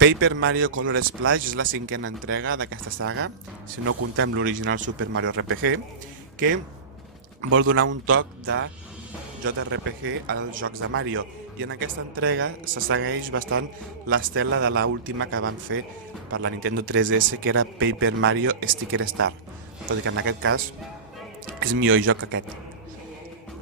Paper Mario Color Splash és la 5a entrega d'aquesta saga, si no comptem l'original Super Mario RPG, que vol donar un toc de JRPG als jocs de Mario, i en aquesta entrega se segueix bastant l'estela de l'última que van fer per la Nintendo 3DS, que era Paper Mario Sticker Star, tot i que en aquest cas és millor joc que aquest.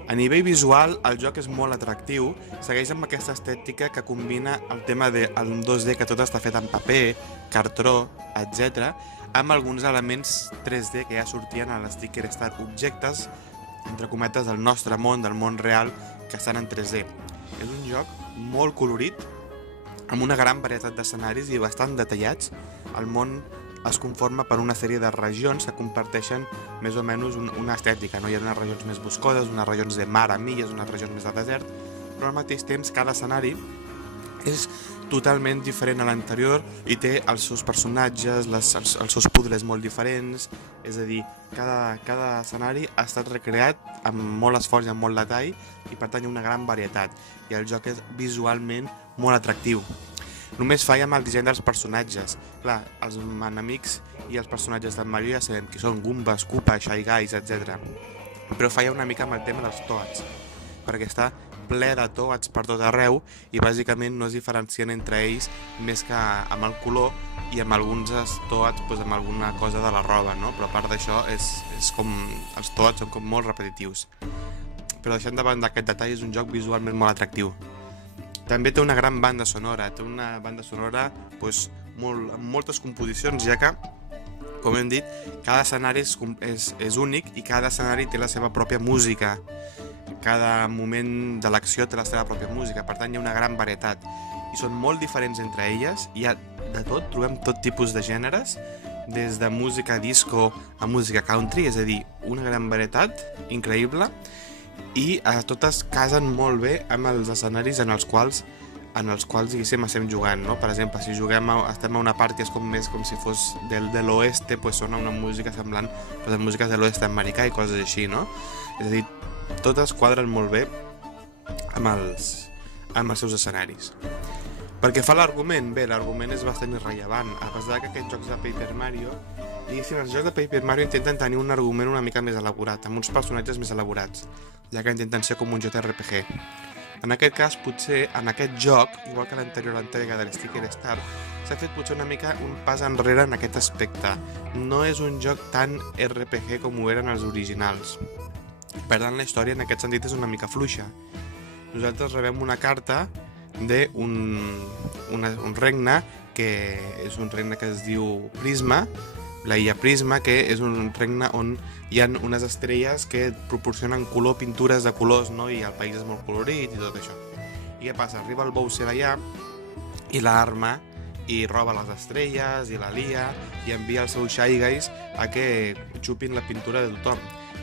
A nivell visual, el joc és molt atractiu, segueix amb aquesta estètica que combina el tema del 2D, que tot està fet en paper, cartró, etc., amb alguns elements 3D que ja sortien a l'Sticker Star, objectes, entre cometes, del nostre món, del món real, que estan en 3D. És un joc molt colorit, amb una gran varietat d'escenaris i bastant detallats. El món es conforma per una sèrie de regions que comparteixen més o menys una estètica, no? Hi ha unes regions més boscoses, unes regions de mar a milles, unes regions més de desert, però al mateix temps cada escenari és totalment diferent a l'anterior i té els seus personatges, els seus puzzles molt diferents, és a dir, cada escenari ha estat recreat amb molt esforç i amb molt detall i per tant hi ha una gran varietat i el joc és visualment molt atractiu. Només falla amb el disseny dels personatges. Clar, els enemics i els personatges del Mario ja sabem qui són, Goombas, Koopa, Shy Guys, etc. Però falla una mica amb el tema dels Toads, perquè està ple de Toads per tot arreu i bàsicament no es diferencien entre ells més que amb el color i amb alguns Toads amb alguna cosa de la roba, no? Però a part d'això és com els Toads són com molt repetitius. Però deixant de banda aquest detall, és un joc visualment molt atractiu. També té una gran banda sonora, amb moltes composicions, ja que, com hem dit, cada escenari és únic i cada escenari té la seva pròpia música. Cada moment de l'acció té la seva pròpia música, per tant hi ha una gran varietat. I són molt diferents entre elles, hi ha de tot, trobem tot tipus de gèneres, des de música disco a música country, és a dir, una gran varietat increïble, i totes casen molt bé amb els escenaris en els quals diguéssim estem jugant, no? Per exemple, si estem a una part que és més com si fos de l'oeste, sona una música semblant a músiques de l'oeste americà i coses així, no? És a dir, totes quadren molt bé amb els seus escenaris. Pel que fa a l'argument, bé, l'argument és bastant irrellevant, a pesar que aquests jocs de Paper Mario, diguéssim, els jocs de Paper Mario intenten tenir un argument una mica més elaborat, amb uns personatges més elaborats, ja que intenten ser com un JRPG. En aquest cas, potser, en aquest joc, igual que l'anterior entrega de l'Sticker Star, s'ha fet potser una mica un pas enrere en aquest aspecte. No és un joc tan RPG com ho eren els originals. Per tant, la història en aquest sentit és una mica fluixa. Nosaltres rebem una carta d'un regne, que és un regne que es diu Prisma, la illa Prisma, que és un regne on hi ha unes estrelles que proporcionen color, pintures de colors, no? I el país és molt colorit i tot això. I què passa? Arriba el Bowser allà i l'arma i roba les estrelles i la lia i envia els seus Shy Guys a que xupin la pintura de tothom.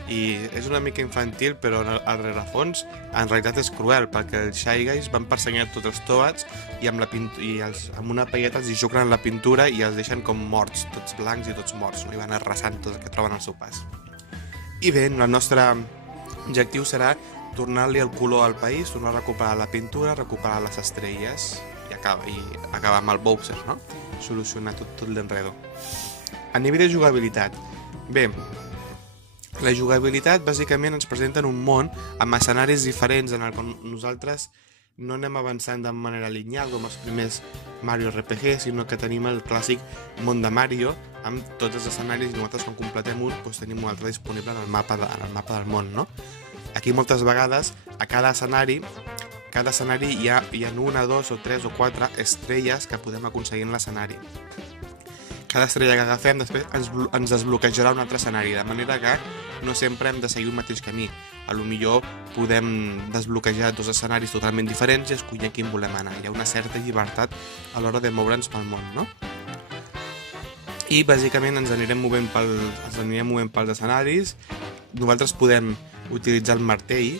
I és una mica infantil, però al rerefons en realitat és cruel, perquè els Shy Guys van perseguint tots els Toads i amb una palleta els hi xuclen la pintura i els deixen com morts, tots blancs i tots morts, no? I van arrasant tot el que troben al seu pas. I bé, el nostre objectiu serà tornar-li el color al país, tornar a recuperar la pintura, recuperar les estrelles i acabar amb el Bowser, no? Solucionar tot l'enredo. A nivell de jugabilitat, bé, la jugabilitat bàsicament ens presenta un món amb escenaris diferents en el que nosaltres no anem avançant de manera lineal com els primers Mario RPG, sinó que tenim el clàssic món de Mario amb tots els escenaris i nosaltres quan completem un tenim un altre disponible en el mapa del món, no? Aquí moltes vegades a cada escenari hi ha una, dos o tres o quatre estrelles que podem aconseguir en l'escenari. Cada estrella que agafem després ens desbloquejarà un altre escenari, de manera que no sempre hem de seguir un mateix camí. A lo millor podem desbloquejar dos escenaris totalment diferents i escollir quin volem anar. Hi ha una certa llibertat a l'hora de moure'ns pel món, no? I bàsicament ens anirem movent pels escenaris. Nosaltres podem utilitzar el martell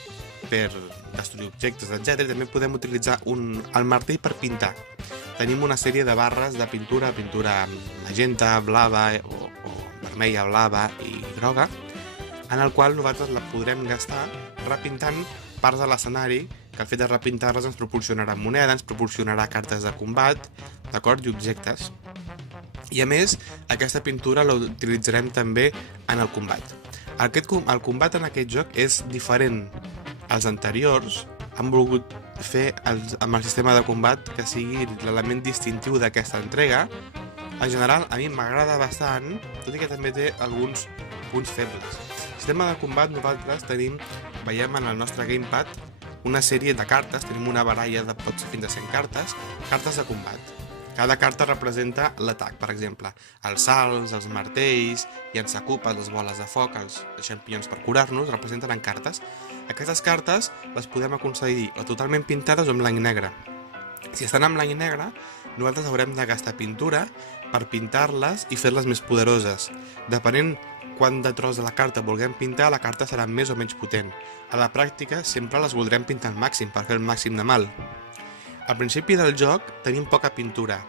per destruir objectes, etc. També podem utilitzar el martell per pintar. Tenim una sèrie de barres de pintura magenta, blava o vermella, blava i groga, en el qual nosaltres la podrem gastar repintant parts de l'escenari, que el fet de repintar-les ens proporcionarà moneda, ens proporcionarà cartes de combat, d'acord? I objectes. I a més, aquesta pintura la utilitzarem també en el combat. El combat en aquest joc és diferent als anteriors. Han volgut fer amb el sistema de combat que sigui l'element distintiu d'aquesta entrega. En general, a mi m'agrada bastant, tot i que també té alguns punts febles. El sistema de combat nosaltres veiem en el nostre gamepad una sèrie de cartes, tenim una baralla de pot ser fins a 100 cartes de combat. Cada carta representa l'atac, per exemple, els salts, els martells, llançacopes, les boles de foc, els xampinyons per curar-nos, representen en cartes. Aquestes cartes les podem aconseguir o totalment pintades o en blanc i negre. Si estan en blanc i negre, nosaltres haurem de gastar pintura per pintar-les i fer-les més poderoses. Depenent quant de tros de la carta vulguem pintar, la carta serà més o menys potent. A la pràctica sempre les voldrem pintar al màxim per fer el màxim de mal. Al principi del joc tenim poca pintura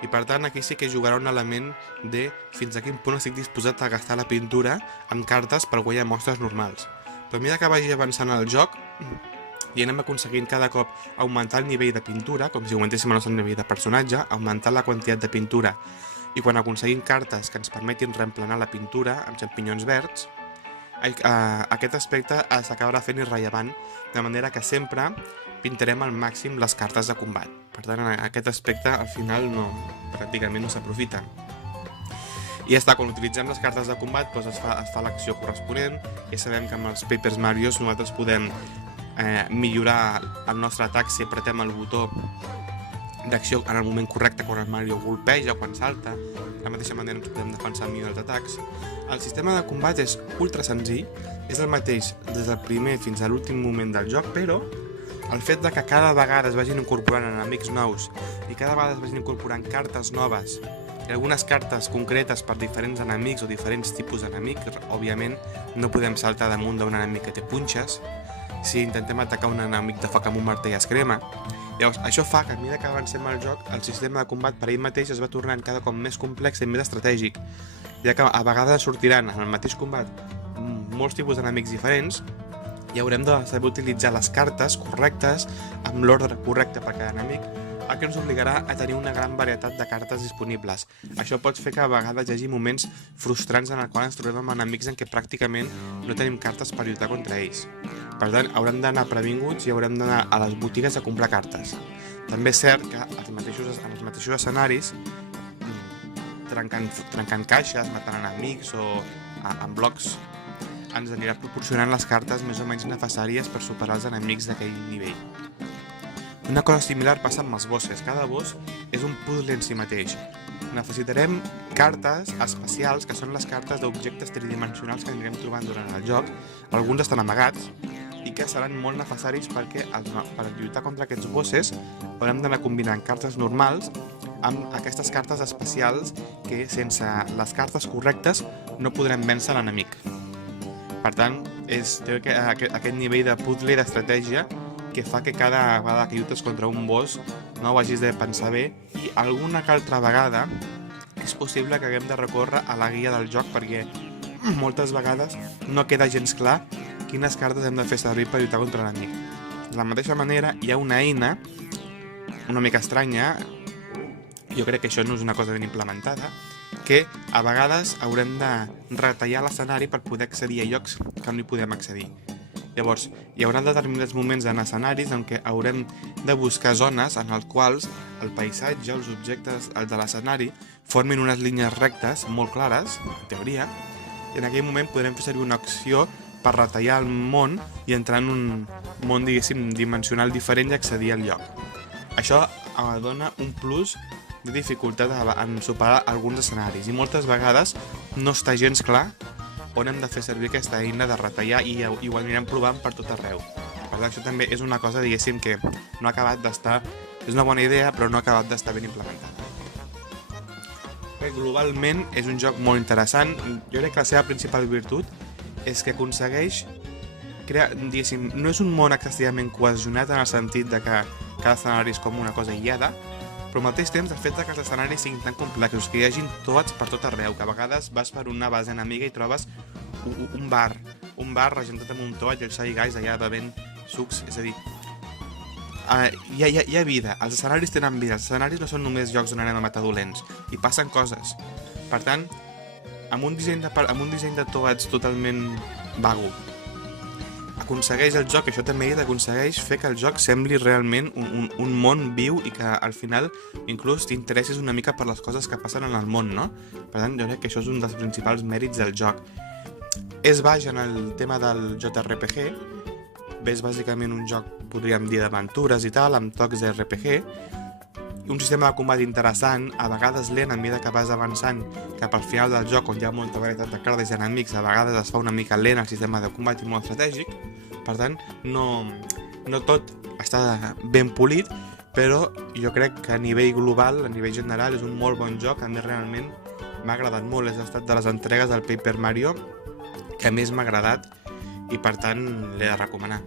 i per tant aquí sí que jugarà un element de fins a quin punt estic disposat a gastar la pintura amb cartes per guanyar mostres normals. Però a mesura que vagi avançant el joc i anem aconseguint cada cop augmentar el nivell de pintura, com si augmentéssim el nostre nivell de personatge, augmentar la quantitat de pintura, i quan aconseguim cartes que ens permetin reemplenar la pintura amb xampinyons verds, aquest aspecte s'acabarà fent irrellevant, de manera que sempre pintarem al màxim les cartes de combat. Per tant, aquest aspecte al final pràcticament no s'aprofita. I ja està, quan utilitzem les cartes de combat doncs es fa l'acció corresponent. Ja sabem que amb els Paper Mario nosaltres podem millorar el nostre atac si apretem el botó d'acció en el moment correcte quan el Mario golpeja o quan salta. De la mateixa manera ens podem defensar millor els atacs. El sistema de combat és ultra senzill, és el mateix des del primer fins a l'últim moment del joc, però el fet de que cada vegada es vagin incorporant enemics nous i cada vegada es vagin incorporant cartes noves i algunes cartes concretes per diferents enemics o diferents tipus d'enemics, òbviament no podem saltar damunt d'un enemic que té punxes. Si intentem atacar un enemic de foc amb un martell es crema. Llavors, això fa que a mesura que avancem al joc, el sistema de combat per ell mateix es va tornant cada cop més complex i més estratègic, ja que a vegades sortiran en el mateix combat molts tipus d'enemics diferents i haurem de saber utilitzar les cartes correctes amb l'ordre correcte per cada enemic, el que ens obligarà a tenir una gran varietat de cartes disponibles. Això pot fer que a vegades hi hagi moments frustrants en els quals ens trobem amb enemics en què pràcticament no tenim cartes per lluitar contra ells. Per tant, haurem d'anar previnguts i haurem d'anar a les botigues a comprar cartes. També és cert que en els mateixos escenaris, trencant caixes, matant enemics o en blocs, ens anirà proporcionant les cartes més o menys necessàries per superar els enemics d'aquell nivell. Una cosa similar passa amb els bosses. Cada boss és un puzzle en si mateix. Necessitarem cartes especials, que són les cartes d'objectes tridimensionals que anirem trobant durant el joc. Alguns estan amagats i que seran molt necessaris perquè per lluitar contra aquests bosses haurem d'anar combinant cartes normals amb aquestes cartes especials que sense les cartes correctes no podrem vèncer l'enemic. Per tant, té aquest nivell de puzzle i d'estratègia que fa que cada vegada que lluites contra un boss no ho hagis de pensar bé i alguna que altra vegada és possible que haguem de recórrer a la guia del joc perquè moltes vegades no queda gens clar quines cartes hem de fer servir per lluitar contra l'enemic. De la mateixa manera, hi ha una eina una mica estranya, jo crec que això no és una cosa ben implementada, que a vegades haurem de retallar l'escenari per poder accedir a llocs que no hi podem accedir. Llavors, hi haurà determinats moments en escenaris en què haurem de buscar zones en les quals el paisatge, els objectes de l'escenari formin unes línies rectes molt clares, en teoria, i en aquell moment podrem fer servir una acció per retallar el món i entrar en un món, diguéssim, dimensional diferent i accedir al lloc. Això dona un plus de dificultat en superar alguns escenaris i moltes vegades no està gens clar on hem de fer servir aquesta eina de retallar i ho anirem provant per tot arreu. Per tant, això també és una cosa, diguéssim, que no ha acabat d'estar... És una bona idea, però no ha acabat d'estar ben implementada. Globalment és un joc molt interessant. Jo crec que la seva principal virtut és que aconsegueix crear, diguéssim, no és un món excessivament cohesionat en el sentit de que cada escenari és com una cosa aïllada, però al mateix temps el fet que els escenaris siguin tan complexos, que hi hagin tots per tot arreu, que a vegades vas per una base enemiga i trobes un bar regentat amb un toll i els Shy Guys allà bevent sucs, és a dir, hi ha vida, els escenaris tenen vida, els escenaris no són només jocs on anem a matar dolents, i passen coses. Per tant, amb un disseny de toats totalment vago, aconsegueix el joc, això també aconsegueix fer que el joc sembli realment un món viu i que al final inclús t'interessis una mica per les coses que passen en el món, no? Per tant, jo crec que això és un dels principals mèrits del joc. És baix en el tema del JRPG, és bàsicament un joc, podríem dir, d'aventures i tal, amb tocs de RPG, un sistema de combat interessant, a vegades lent a mesura que vas avançant cap al final del joc, on hi ha molta varietat de cartes i enemics, a vegades es fa una mica lent el sistema de combat i molt estratègic, per tant, no tot està ben polit, però jo crec que a nivell global, a nivell general, és un molt bon joc, a mi realment m'ha agradat molt, és estat de les entregues del Paper Mario que més m'ha agradat i per tant l'he de recomanar.